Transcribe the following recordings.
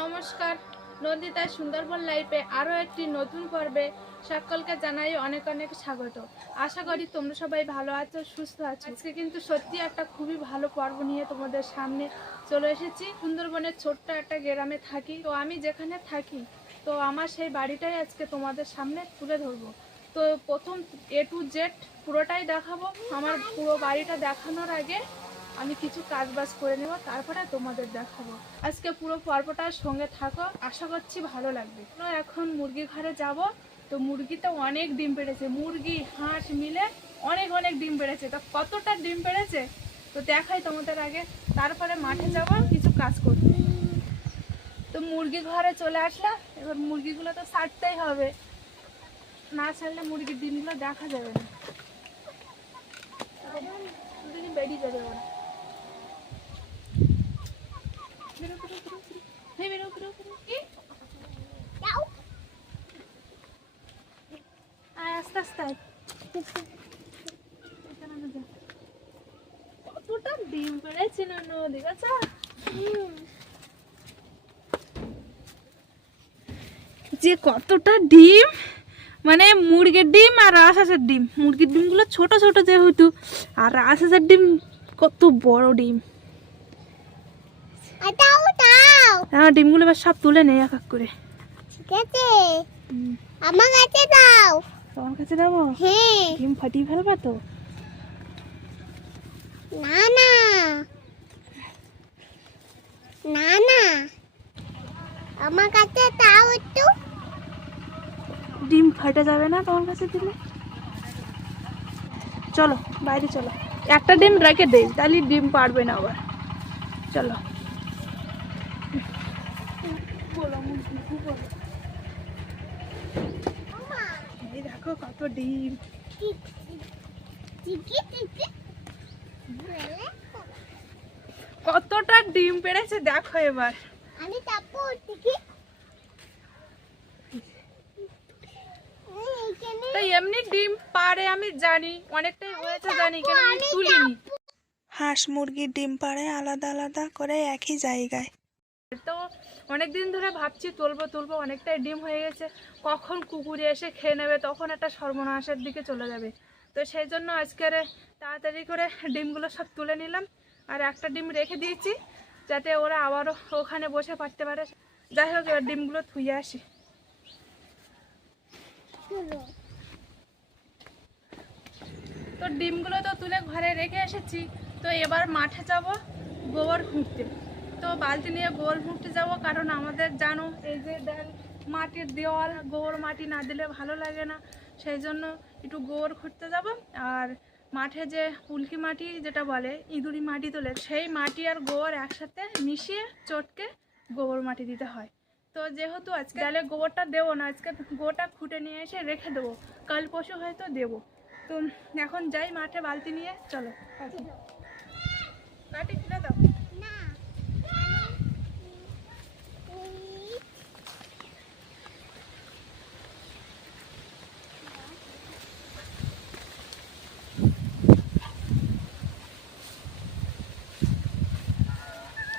নমস্কার, নন্দিতা সুন্দরবন লাইফে আরও একটি নতুন পর্বে সকলকে জানাই অনেক অনেক স্বাগত। আশা করি তোমরা সবাই ভালো আছো, সুস্থ আছো। আজকে কিন্তু সত্যি একটা খুবই ভালো পর্ব নিয়ে তোমাদের সামনে চলে এসেছি। সুন্দরবনের ছোট্ট একটা গ্রামে থাকি, তো আমি যেখানে থাকি তো আমার সেই বাড়িটাই আজকে তোমাদের সামনে তুলে ধরবো। তো প্রথম A to Z পুরোটাই দেখাবো। আমার পুরো বাড়িটা দেখানোর আগে আমি কিছু কাজ বাজ করে নেব, তারপরে তোমাদের দেখাবো। আজকে পুরো পর্বটার সঙ্গে থাকো, আশা করছি ভালো লাগবে। এখন মুরগি ঘরে যাব। তো মুরগিতে অনেক ডিম পেড়েছে, মুরগি হাঁস মিলে অনেক অনেক ডিম পেড়েছে। তো কতটা ডিম পেড়েছে তো দেখাই তোমাদের আগে, তারপরে মাঠে যাব কিছু কাজ করতে। তো মুরগি ঘরে চলে আসলাম, এবার মুরগিগুলো তো ছাড়তেই হবে, না ছাড়লে মুরগির ডিমগুলো দেখা যাবে না। বেরিয়ে যাবে ওরা। আস্তে আস্তে কতটা ডিম পেড়েছে না নদী গাছা। যে কতটা ডিম, মানে মুরগির ডিম আর রাজহাঁসের ডিম। মুরগির ডিমগুলো ছোট ছোট যেহেতু, আর রাজহাঁসের ডিম কত বড় ডিম। ডিমগুলো এবার সব তুলে নেই এক এক করে। ঠিক আছে, আমার কাছে দাও। তোমার কাছে দেবো? হ্যাঁ। ডিম ফাটিয়ে ফেলবা তো? না না না না, আমার কাছে দাও একটু। ডিম ফাটে যাবে না তোমার কাছে দিলে? চলো বাইরে চলো, একটা ডিম রেখে দেই, তাহলে ডিম পারবে না আবার। চলো এই দেখো কত ডিম। কতটা ডিম পেড়েছে দেখো এবার। এমনি ডিম পারে আমি জানি, অনেকটাই হয়েছে জানি, কেন আমি তুলিনি। হাঁস মুরগির ডিম পাড়ে আলাদা আলাদা করে একই জায়গায়। তো অনেকদিন ধরে ভাবছি তুলবো তুলবো, অনেকটাই ডিম হয়ে গেছে, কখন কুকুরে এসে খেয়ে নেবে, তখন একটা সর্বনাশের দিকে চলে যাবে। তো সেই জন্য আজকের তাড়াতাড়ি করে ডিমগুলো সব তুলে নিলাম, আর একটা ডিম রেখে দিয়েছি যাতে ওরা আবারও ওখানে বসে পারতে পারে। যাই হোক, এবার ডিমগুলো ধুয়ে আসি। তো ডিমগুলো তো তুলে ঘরে রেখে এসেছি, তো এবার মাঠে যাব গোবর খুঁড়তে। তো বালতি নিয়ে গোবর খুঁড়তে যাব, কারণ আমাদের জানো এই যে মাটির দেওয়াল, গোবর মাটি না দিলে ভালো লাগে না, সেই জন্য একটু গোবর খুঁড়তে যাব। আর মাঠে যে উল্কি মাটি যেটা বলে ইঁদুরি মাটি তোলে, সেই মাটি আর গোবর একসাথে মিশিয়ে চটকে গোবর মাটি দিতে হয়। তো যেহেতু আজকে তাহলে গোবরটা দেবো না, আজকে গোবরটা খুঁটে নিয়ে এসে রেখে দেবো, কাল পরশু হয়তো দেবো। তো এখন যাই মাঠে বালতি নিয়ে, চলো কাটি খুলে দাও।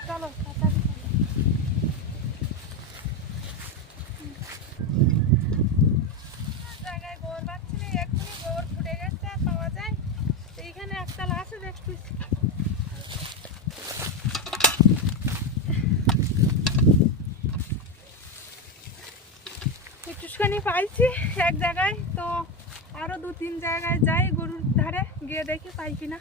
চলো জায়গায় গোবর পাচ্ছি না, এক্ষুনি গোবর ফুটে গেছে, পাওয়া যায়। তো এইখানে একতলা আছে দেখতেছি। একটুখানি পাইছি এক জায়গায়, তো আরো 2-3 জায়গায় যাই গরুর ধারে গিয়ে দেখি পাই কিনা।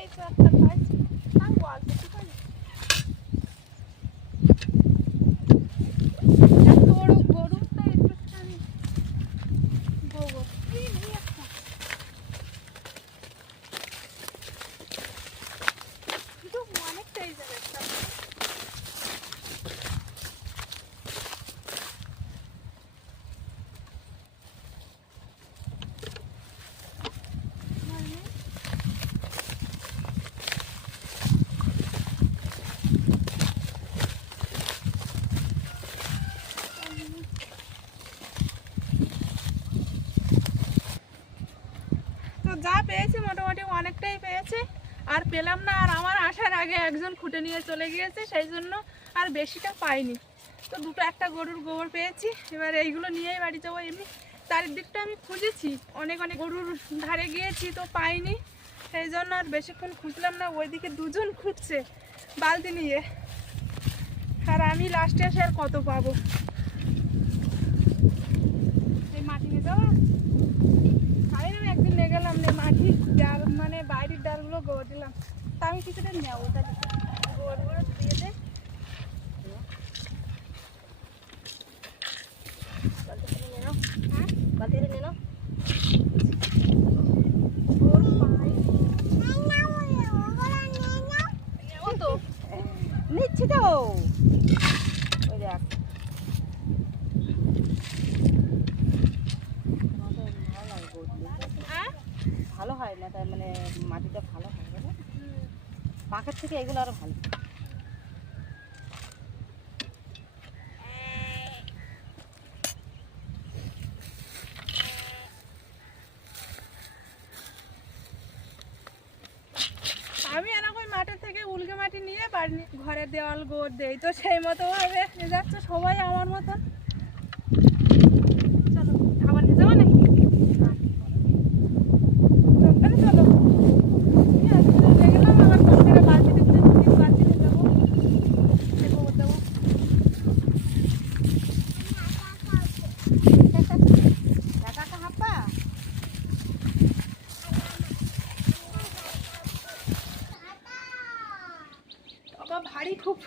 এই তো একটা পাইছি, আর অল্প একটুখানি। এত বড় গরু, তো একটুখানি গোবর এই একটা কিন্তু অনেকটাই যাবে একটা। যা পেয়েছি মোটামুটি অনেকটাই পেয়েছি, আর পেলাম না। আর আমার আসার আগে একজন খুঁটে নিয়ে চলে গিয়েছে, সেই জন্য আর বেশিটা পাইনি। তো দুটো একটা গরুর গোবর পেয়েছি, এবার এইগুলো নিয়েই বাড়ি যাবো। এমনি চারিদিকটা আমি খুঁজেছি, অনেক অনেক গরুর ধারে গিয়েছি তো পাইনি, সেই জন্য আর বেশিক্ষণ খুঁজলাম না। ওইদিকে দুজন খুঁজছে বালতি নিয়ে, আর আমি লাস্টে এসে আর কত পাবো। এই মাটি নিয়ে যাওয়া আমি একদিন নিয়ে গেলাম, মাটির ডাল মানে বাইরের ডালগুলো গোবর দিলাম, তা আমি কিছুটা নেবো, তা গোবরগুলো দিয়ে দে। নিচ্ছি তো ওই দেখ ভালো হয় না, তার মানে মাটিটা ভালো হয় না, পাখের থেকে এগুলো আরো ভালো। আমি এরকম মাঠের থেকে উলকে মাটি নিয়ে বাড়ি ঘরের দেওয়াল গোড় দেই, তো সেই মতো ভাবে যাচ্ছে সবাই আমার মতন। চলো আবার নিয়ে যাবো নাকি? চলো ঠিক আছে, নিয়ে গেলাম। আবার কোন থেকে বালতিতে করে বালতিতে যাবো, গোবর দেবো। একা একা হাঁপা বাবা ভারী খুব।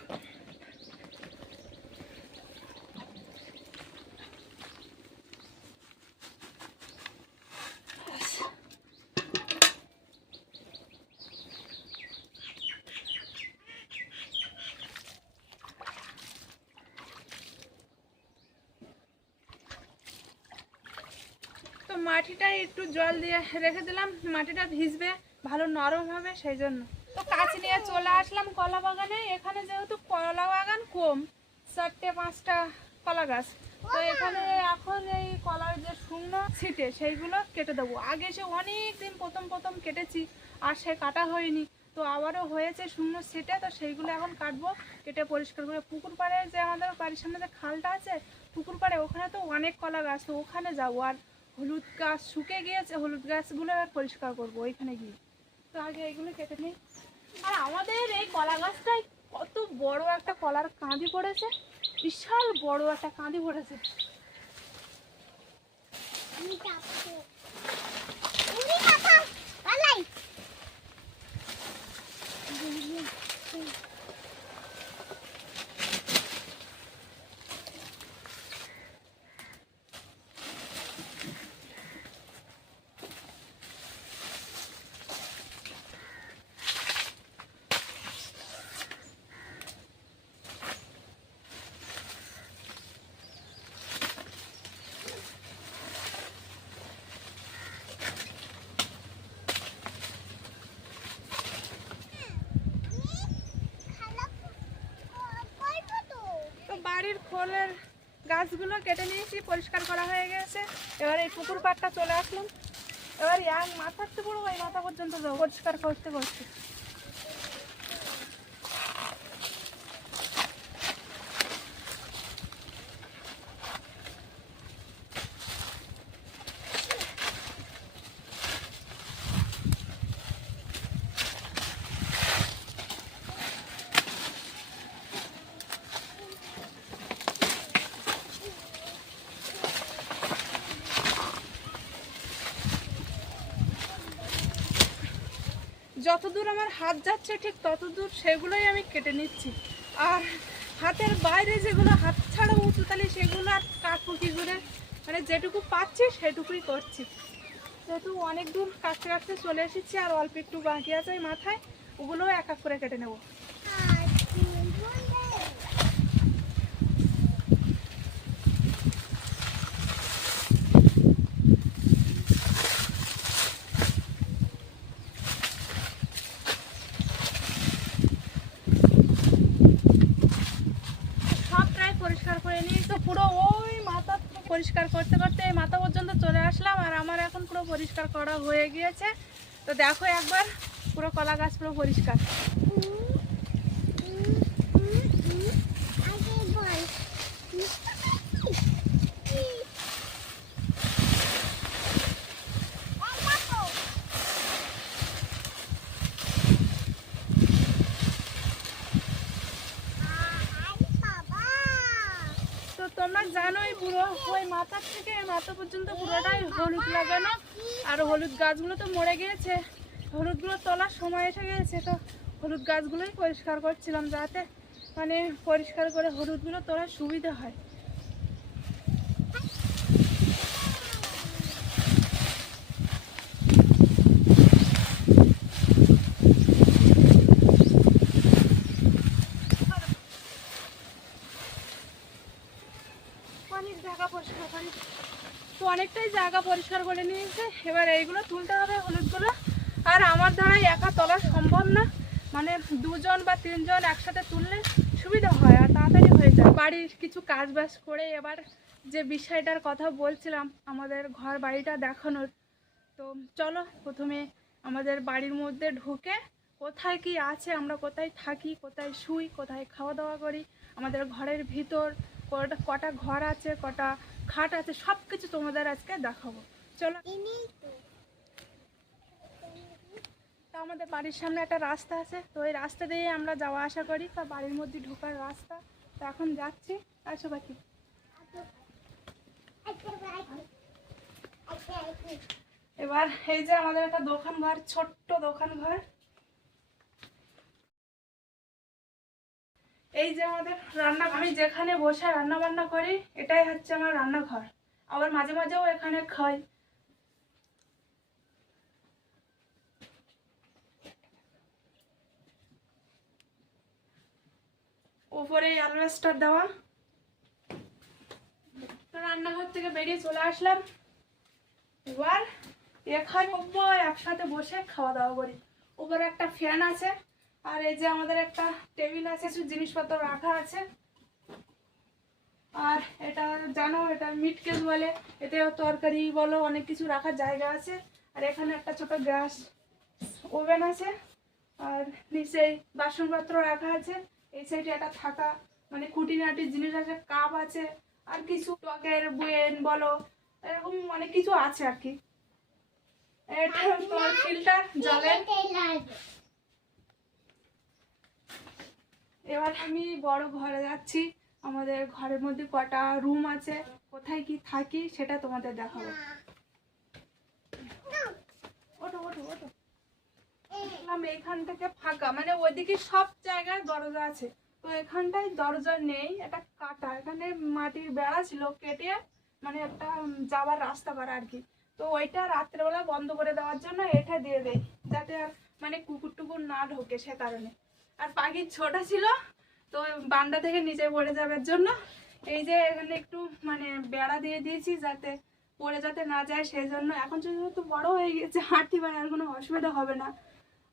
তো মাটিটা একটু জল দিয়ে রেখে দিলাম, মাটিটা ভিজবে, ভালো নরম হবে, সেই জন্য। তো কাছে নিয়ে চলে আসলাম কলা বাগানে। এখানে যেহেতু কলা বাগান কম, 4-5টা কলা গাছ, তো এখানে এখন এই কলার যে শুকনো ছিটে সেইগুলো কেটে দেবো। আগে সে অনেক দিন প্রথম কেটেছি, আর সে কাটা হয়নি, তো আবারও হয়েছে শুকনো ছিটে, তো সেইগুলো এখন কাটবো, কেটে পরিষ্কার করে। পুকুর পাড়ে যে আমাদের বাড়ির সামনে যে খালটা আছে, পুকুর পাড়ে ওখানে তো অনেক কলা গাছ, তো ওখানে যাবো। আর হলুদ গাছ শুকে গিয়েছে, হলুদ গাছগুলো আর পরিষ্কার করবো ওইখানে গিয়ে। তো আগে এইগুলো কেটে নিই। আর আমাদের এই কলা গাছটায় কত বড় একটা কলার কাঁদি পড়েছে, বিশাল বড় একটা কাঁদি পড়েছে। বাড়ির খোলের গাছগুলো কেটে নিয়েছি, পরিষ্কার করা হয়ে গেছে। এবার এই পুকুর পাড়টা চলে আসলাম। এবার এক মাথার থেকে পুরো ওই মাথা পর্যন্ত যাবো পরিষ্কার করতে করতে। যতদূর আমার হাত যাচ্ছে ঠিক ততদূর সেগুলোই আমি কেটে নিচ্ছি। আর হাতের বাইরে যেগুলো হাত ছাড়া উঁচু তাহলে সেগুলো আর কাটবো কি করে, মানে যেটুকু পাচ্ছি সেটুকুই করছি। যেহেতু অনেক দূর কাটতে কাটতে চলে এসেছি, আর অল্প একটু বাকি আছে মাথায়, ওগুলোও এক এক করে কেটে নেবো। পরিষ্কার করে নিই, তো পুরো ওই মাথা পরিষ্কার করতে করতে এই মাথা পর্যন্ত চলে আসলাম আর আমার এখন পুরো পরিষ্কার করা হয়ে গিয়েছে। তো দেখো একবার পুরো কলা গাছ পুরো পরিষ্কার। তো তোমরা জানোই পুরো ওই মাথার থেকে মাথা পর্যন্ত পুরোটাই হলুদ লাগানো, আর হলুদ গাছগুলো তো মরে গিয়েছে, হলুদগুলো তোলার সময় এসে গিয়েছে। তো হলুদ গাছগুলোই পরিষ্কার করছিলাম যাতে মানে পরিষ্কার করে হলুদগুলো তোলার সুবিধা হয়। অনেক জায়গা পরিষ্কার করি, তো অনেকটাই জায়গা পরিষ্কার করে নিয়েছে। এবার এইগুলো তুলতে হবে হলুদগুলো, আর আমার দ্বারাই একা তোলা সম্ভব না, মানে 2 জন বা 3 জন একসাথে তুললে সুবিধা হয় আর তাড়াতাড়ি হয়ে যায়। বাড়ির কিছু কাজ বাজ করে এবার যে বিষয়টার কথা বলছিলাম আমাদের ঘর বাড়িটা দেখানোর, তো চলো প্রথমে আমাদের বাড়ির মধ্যে ঢুকে কোথায় কি আছে, আমরা কোথায় থাকি, কোথায় শুই, কোথায় খাওয়া দাওয়া করি, আমাদের ঘরের ভিতর কটা ঘর আছে, কটা খাট আছে, সব কিছু তোমাদের আজকে দেখাবো। চলো। তো আমাদের বাড়ির সামনে একটা রাস্তা আছে, তো ওই রাস্তা দিয়ে আমরা যাওয়া আসা করি, তা বাড়ির মধ্যে ঢোকার রাস্তা। তো এখন যাচ্ছি, আসো বাকি। এবার এই যে আমাদের একটা দোকান ঘর, ছোট্ট দোকান ঘর। এই যে আমাদের রান্না, আমি যেখানে বসে রান্না বান্না করি এটাই হচ্ছে আমার রান্নাঘর, আবার মাঝে মাঝেও এখানে খাই। উপরে অ্যালবেস্টার দেওয়া। তো রান্নাঘর থেকে বেরিয়ে চলে আসলাম, এবার এখানে একসাথে বসে খাওয়া দাওয়া করি। উপরে একটা ফ্যান আছে, আর এই যে আমাদের একটা টেবিল আছে, কিছু জিনিসপত্র রাখা আছে। আর এটা জানো এটা মিট কেস বলে, এতেও তরকারি বলো অনেক কিছু রাখার জায়গা আছে। আর এখানে একটা ছোট গ্যাস ওভেন আছে, আর নিচেই বাসনপত্র রাখা আছে। এই সাইডে একটা থাকা মানে খুঁটিনাটি জিনিস আছে, কাপ আছে, আর কিছু টকের বয়েন বলো এরকম অনেক কিছু আছে আর কি। এটা তোমার ফিল্টার জলের। এবার আমি বড় ঘরে যাচ্ছি, আমাদের ঘরের মধ্যে কটা রুম আছে, কোথায় কি থাকি সেটা তোমাদের দেখাবো। ওঠো ওঠো ওঠো। এখান থেকে ফাঁকা, মানে ওইদিকে সব জায়গায় দরজা আছে, তো এখানটায় দরজা নেই, এটা কাটা। এখানে মাটির বেড়া ছিল, কেটে মানে একটা যাওয়ার রাস্তা করা আর কি। তো ওইটা রাত্রেবেলা বন্ধ করে দেওয়ার জন্য এটা দিয়ে দেয়, যাতে আর মানে কুকুর টুকুর না ঢোকে সে কারণে। আর পাখি ছোট ছিল, তো বান্ডা থেকে নিচে পড়ে যাবার জন্য এই যে এখানে একটু মানে বেড়া দিয়ে দিয়েছি, যাতে পড়ে যাতে না যায় সেই জন্য। এখন যেহেতু বড় হয়ে গেছে, হাঁটতে পারে, আর কোনো অসুবিধা হবে না।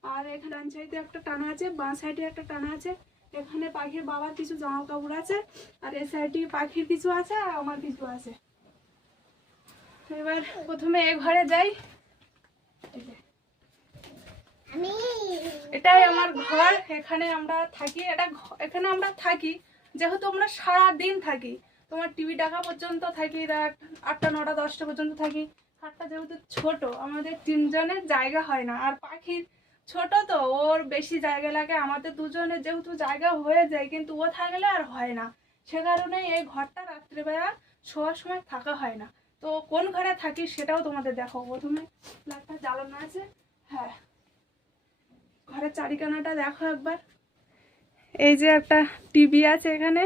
আর এখানে ডান সাইডে একটা টানা আছে, বাঁ সাইডে একটা টানা আছে। এখানে পাখির বাবার কিছু জামা কাপড় আছে, আর এই সাইডে পাখির কিছু আছে, আর আমার কিছু আছে। এবার প্রথমে এ ঘরে যাই। এটাই আমার ঘর, এখানে আমরা থাকি। এখানে আমরা থাকি যেহেতু আমরা সারা দিন থাকি, তোমার টিভি দেখা পর্যন্ত থাকি, রাত 8টা 9টা 10টা পর্যন্ত থাকি। খাটটা যেহেতু ছোট, আমাদের 3 জনের জায়গা হয় না, আর পাখির ছোট তো ওর বেশি জায়গা লাগে। আমাদের 2 জনের যেহেতু জায়গা হয়ে যায়, কিন্তু ও থাকলে আর হয় না, সে কারণে এই ঘরটা রাত্রিবেলা শোয়ার সময় থাকা হয় না। তো কোন ঘরে থাকি সেটাও তোমাদের দেখো। প্রথমে লাইটটা জ্বালানো আছে, হ্যাঁ, ঘরের চারিখানাটা দেখো একবার। এই যে একটা টিভি আছে এখানে,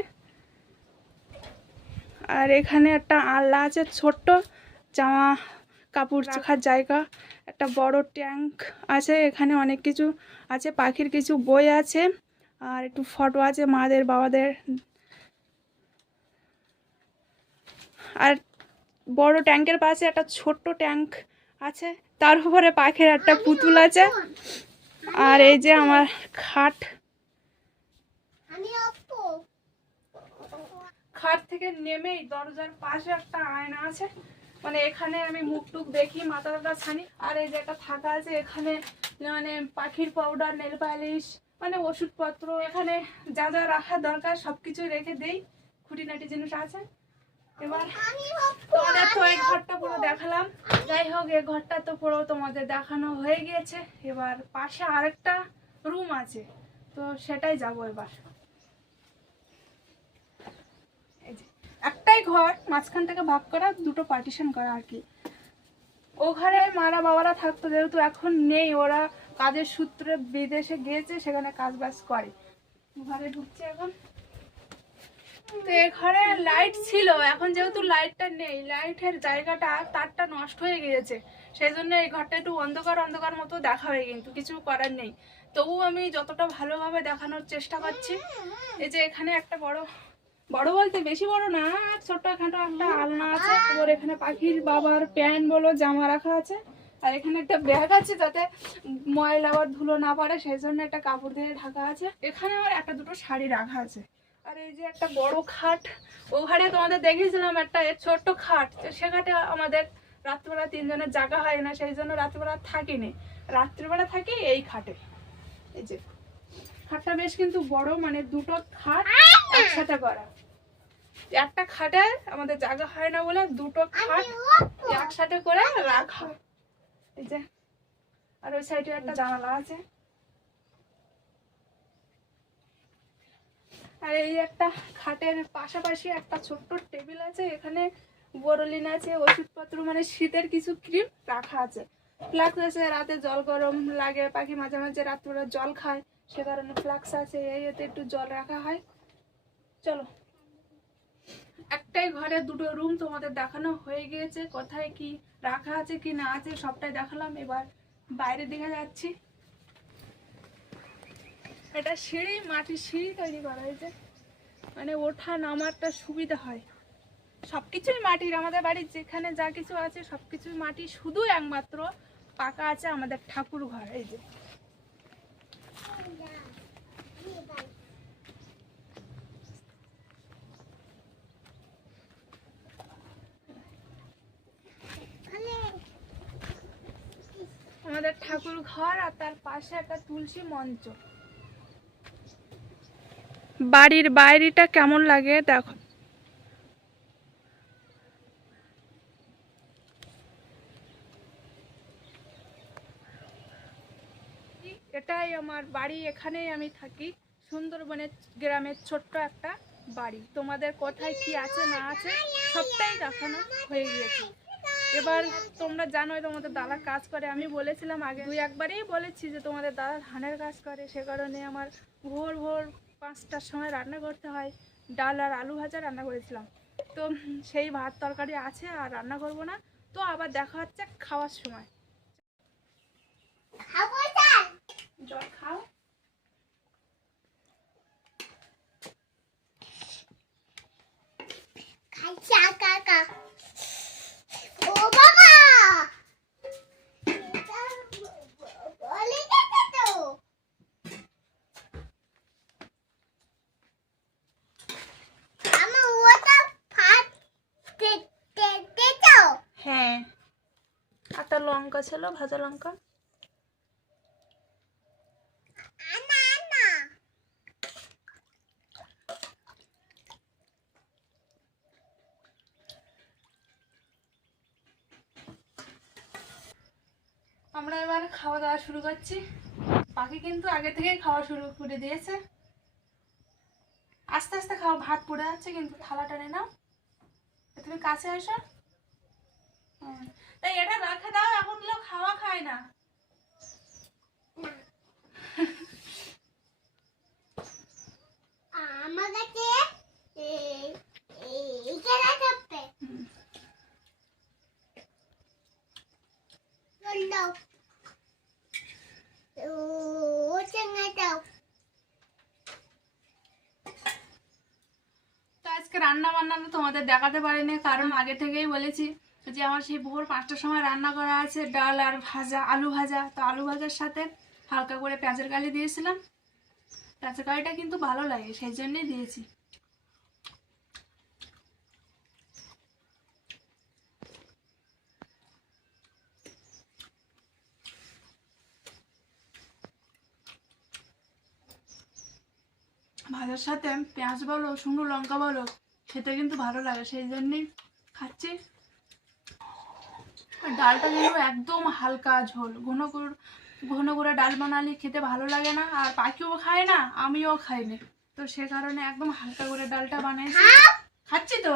আর এখানে একটা আলনা আছে, ছোট্ট জামা কাপড় রাখার জায়গা। একটা বড় ট্যাঙ্ক আছে, এখানে অনেক কিছু আছে, পাখির কিছু বই আছে, আর একটু ফটো আছে মাদের বাবাদের। আর বড় ট্যাঙ্কের পাশে একটা ছোট্ট ট্যাঙ্ক আছে, তার উপরে পাখির একটা পুতুল আছে। আর এই যে আমার খাট, খাট থেকে নেমেই দরজার পাশে একটা আয়না আছে, মানে এখানে আমি মুখ টুক দেখি, মাথাটা ছানি। আর এই যে একটা থাকা আছে, এখানে মানে পাখির পাউডার, নেল পালিশ, মানে ওষুধপত্র, এখানে যা যা রাখার দরকার সবকিছুই রেখে দেই, খুঁটিনাটি জিনিস আছে। এবার তোমাদের তো এই ঘরটা পুরো দেখালাম। যাই হোক, এই ঘরটা তো পুরো তোমাদের দেখানো হয়ে গিয়েছে। এবার পাশে আরেকটা রুম আছে, তো সেটাই যাবো এবার। এই যে একটাই ঘর, মাঝখান থেকে ভাগ করা, দুটো পার্টিশন করা আর কি। ও ঘরে মারা বাবারা থাকতো, যেহেতু এখন নেই, ওরা কাজের সূত্রে বিদেশে গিয়েছে, সেখানে কাজ বাজ করে। ঘরে ঢুকছে এখন। তো এ ঘরে লাইট ছিল, এখন যেহেতু লাইটটা নেই, লাইটের জায়গাটা তারটা নষ্ট হয়ে গিয়েছে, সেই জন্য এই ঘরটা একটু অন্ধকার অন্ধকার মতো দেখা হয়, কিন্তু কিছু করার নেই। তবু আমি যতটা ভালোভাবে দেখানোর চেষ্টা করছি। এই যে এখানে একটা বড় বড় বলতে বেশি বড় না, ছোট্টখাটো একটা আলনা আছে। ওর এখানে পাখির বাবার প্যান্ট বলো, জামা রাখা আছে। আর এখানে একটা ব্যাগ আছে, যাতে ময়লা বা ধুলো না পড়ে, সেই জন্য একটা কাপড় দিয়ে ঢাকা আছে। এখানে আমার একটা দুটো শাড়ি রাখা আছে। আর এই যে একটা বড় খাট, ও ঘরে তোমাদের দেখিয়েছিলাম একটা ছোট্ট খাট, তো সে খাটে আমাদের রাত্রিবেলা তিনজনের জায়গা হয় না, সেই জন্য রাত্রিবেলা থাকিনি, রাত্রিবেলা থাকি এই খাটে। এই যে খাটটা বেশ কিন্তু বড়, মানে দুটো খাট একসাথে করা। একটা খাটে আমাদের জায়গা হয় না বলে দুটো খাট একসাথে করে রাখা। এই যে আর ওই সাইডে একটা জানালা আছে। আর এই একটা খাটের পাশাপাশি একটা ছোট্ট টেবিল আছে, এখানে বোরোলিন আছে, ওষুধপত্র, মানে শীতের কিছু ক্রিম রাখা আছে। ফ্লাক্স আছে, রাতে জল গরম লাগে, পাখি মাঝে মাঝে রাত্রে জল খায়, সে কারণে ফ্লাক্স আছে, এতে একটু জল রাখা হয়। চলো, একটাই ঘরে দুটো রুম তোমাদের দেখানো হয়ে গিয়েছে। কোথায় কি রাখা আছে কি না আছে সবটাই দেখালাম। এবার বাইরের দিকে যাচ্ছি। এটা সিঁড়ি, মাটির সিঁড়ি তৈরি করা হয়েছে, মানে ওঠা নামারটা সুবিধা হয়। সবকিছুই মাটির, আমাদের বাড়ির যেখানে যা কিছু আছে সবকিছুই মাটি, শুধু একমাত্র পাকা আছে আমাদের ঠাকুর ঘর। এই যে আমাদের ঠাকুর ঘর, আর তার পাশে একটা তুলসী মঞ্চ। বাড়ির বাইরেটা কেমন লাগে দেখো। এটাই আমার বাড়ি, এখানেই আমি থাকি। সুন্দরবনের গ্রামের ছোট্ট একটা বাড়ি। তোমাদের কোথায় কি আছে না আছে সবটাই দেখানো হয়ে গিয়েছে। এবার তোমরা জানোই তোমাদের দাদা কাজ করে, আমি বলেছিলাম আগে, দুই একবারই বলেছি যে তোমাদের দাদা ধানের কাজ করে, সে কারণে আমার ভোর ভোর 5টার সময় রান্না করতে হয়। ডাল আর আলু ভাজা রান্না করেছিলাম, তো সেই ভাত তরকারি আছে, আর রান্না করব না। তো আবার দেখা হচ্ছে খাওয়ার সময়। জল খাও। হ্যাঁ, একটা লঙ্কা ছিল, ভাজা লঙ্কা। আমরা এবার খাওয়া দাওয়া শুরু করছি। পাখি কিন্তু আগে থেকেই খাওয়া শুরু করে দিয়েছে। আস্তে আস্তে খাও, ভাত পুড়ে যাচ্ছে, কিন্তু থালাটা নে নাও। তুমি কাছে আসো। তাই এটা রাখে দাও, এখন লোক খাওয়া খায় না। আমার কাছে এইটা রাখতে দাও, ও চেঙ্গা দাও। তো আজকে রান্না বান্না তো তোমাদের দেখাতে পারিনি, কারণ আগে থেকেই বলেছি যে আমার সেই ভোর 5টার সময় রান্না করা আছে, ডাল আর ভাজা, আলু ভাজা। তো আলু ভাজার সাথে হালকা করে পেঁয়াজের কালি দিয়েছিলাম। পেঁয়াজের কালিটা কিন্তু ভালো লাগে, সেই জন্যই দিয়েছি। ভাজার সাথে পেঁয়াজ বলো শুকনো লঙ্কা বলো খেতে কিন্তু ভালো লাগে, সেই জন্যই খাচ্ছি। আর ডালটা যেন একদম হালকা ঝোল, ঘন করে ডাল বানালে খেতে ভালো লাগে না, আর পাখিও খায় না আমিও খাই না, তো সে কারণে একদম হালকা করে ডালটা বানাইছি। খাচ্ছি তো।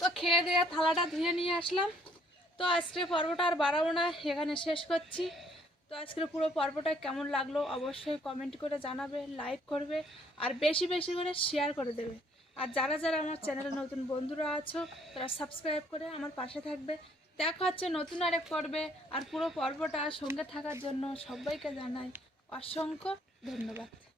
তো খেয়ে দিয়ে থালাটা ধুয়ে নিয়ে আসলাম। তো আজকের পর্বটা আর বাড়াবো না, এখানে শেষ করছি। তো আজকের পুরো পর্বটা কেমন লাগলো অবশ্যই কমেন্ট করে জানাবে, লাইক করবে আর বেশি বেশি করে শেয়ার করে দেবে। আর যারা যারা আমার চ্যানেলে নতুন বন্ধুরা আছো তারা সাবস্ক্রাইব করে আমার পাশে থাকবে। দেখা হচ্ছে নতুন আরেক পর্বে। আর পুরো পর্বটা সঙ্গে থাকার জন্য সবাইকে জানাই অসংখ্য ধন্যবাদ।